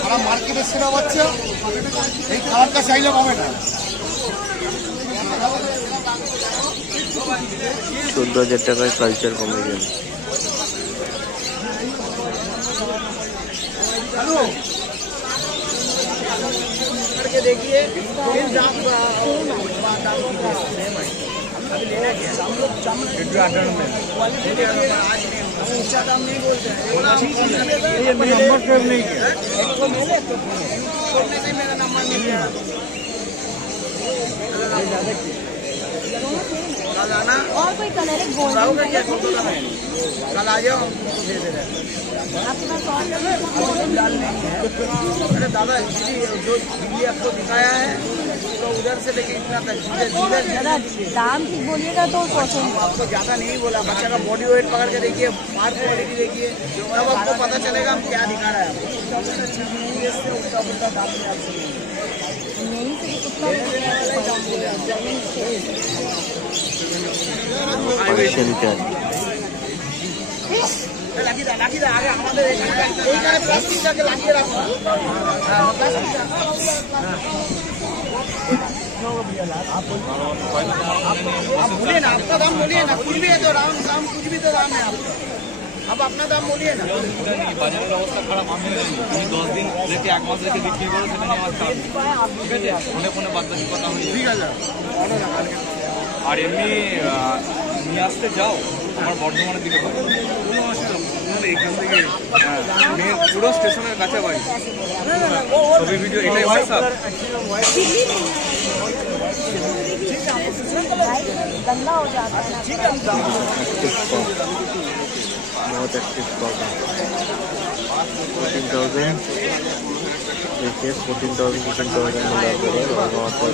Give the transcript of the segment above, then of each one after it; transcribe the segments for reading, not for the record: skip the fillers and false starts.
সারা মার্কেটের সেরা বাচ্চা এই খাবারটা চাইলে পাবে না। 14,000 টাকায় কালচার কমেডিয়ান। देखिए ऊंचा दाम नहीं बोलते हैं, नंबर सेव नहीं किया, मेरा नंबर मिल गया। कल आना और कोई कलर है गोल्डन कल आ जाओ दे दे रहे। अरे दादा जी जो दिल्ली आपको दिखाया है तो उधर से लेके इतना तक दाम ठीक बोलिएगा तो पहुँचेंगे। आपको ज्यादा नहीं बोला, बच्चा का बॉडी वेट पकड़ के देखिए, मार्क क्वालिटी देखिए, तब आपको पता चलेगा हम क्या दिखा रहा है। उसका उल्टा दाम नहीं লাগিয়ে আগে আমাদের এইখানে প্লাস্টিকটাকে লাগিয়ে রাখো। आप बोलिए ना, अपना दाम बोलिए ना, कुछ भी है तो दाम कुछ भी तो दाम है आपका, अब अपना दाम बोलिए ना। বাজারের অবস্থা খারাপ, আমি 10 দিন রেখে 1 মাস রেখে বিক্রি করবো, সেখানে আমার খারাপ ঠিক আছে। ফোনে ফোনে বাদবাকি কথা হয়ে ঠিক আছে। আর এমনি নিয়ে আসতে যাও আমার বর্ধমানের দিকে পাবো, কোনো অসুবিধা এখান থেকে মেন পুরো স্টেশনের কাছে বাড়ি, ছবি ভিডিও এটাই হোয়াটসঅ্যাপ। गंदा हो जाता है। बहुत एक्टिव स्टॉक है। 14,000 देखिए 14,000 15,000 मिला करो और वहाँ पर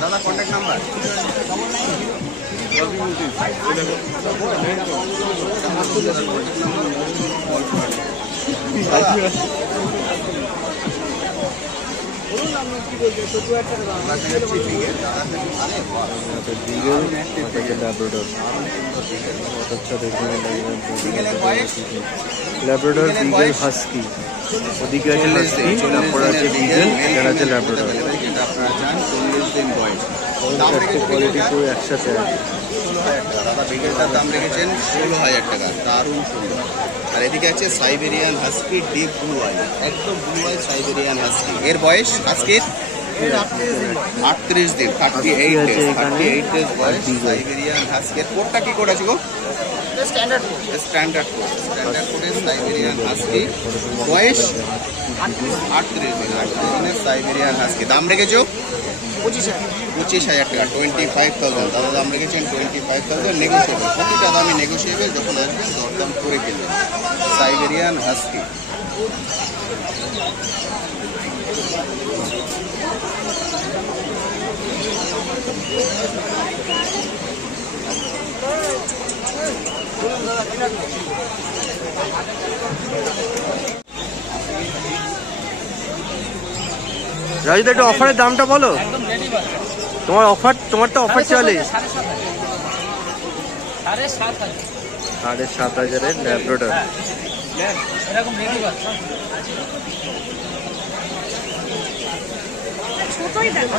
दादा कॉन्टैक्ट नंबर लैब्राडोर बहुत अच्छा देखने में लगेगा। लैब्राडोर बीगल हास्की ওদিকে আছে হাস্কি, তারপর আছে বিগেল, এর আছে ল্যাব্রাডর। চারটে কোয়ালিটি পুরো একসাথে আছে। দাদা বিগেলটার দাম রেখেছেন 16,000 টাকা, দারুণ সুন্দর। আর এদিকে আছে Siberian husky deep blue eye, একদম ব্লু আই সাইবেরিয়ান হাস্কি। এর বয়স আজকে 38 দিন, 38 ডেজ বয়স সাইবেরিয়ান হাস্কি। এর কোডটা কি কোড আছে গো? স্ট্যান্ডার্ড কোড সাইবেরিয়ান হাস্কি, বয়স 38 দিনের সাইবেরিয়ান হাস্কি। দাম রেখেছো 25,000 টাকা, 25,000। দাদা দাম রেখেছেন 25,000, নেগোসিয়েবল, প্রতিটা দামই নেগোসিয়েবল। যখন আসবেন দরদাম করে কিনবেন। সাইবেরিয়ান হাস্কি রাজুদা একটু অফারের দামটা বলো। তোমার অফার, তোমার তো অফার চলে। 7,500 ল্যাব্রাডর। ছোটই দেখো।